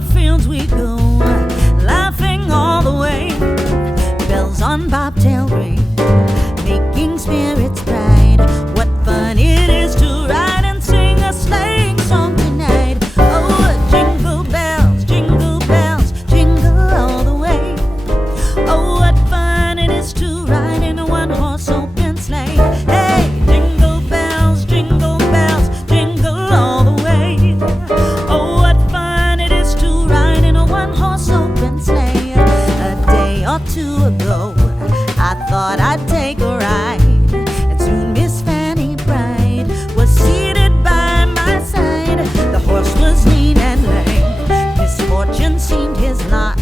the fields we go, laughing all the way. Bells on bobtail ring, making spirits bright. What fun it is to ride and sing a sleighing song tonight. Oh, jingle bells, jingle all the way. Oh, what fun it is to ride in a one-horse open sleigh. Hey, jingle bells, jingle all the way. Oh, what fun it is to ride in a one-horse open sleigh. A day or two ago, I thought I'd take a ride, and soon Miss Fanny Bright was seated by my side. The horse was lean and lame, misfortune seemed his lot.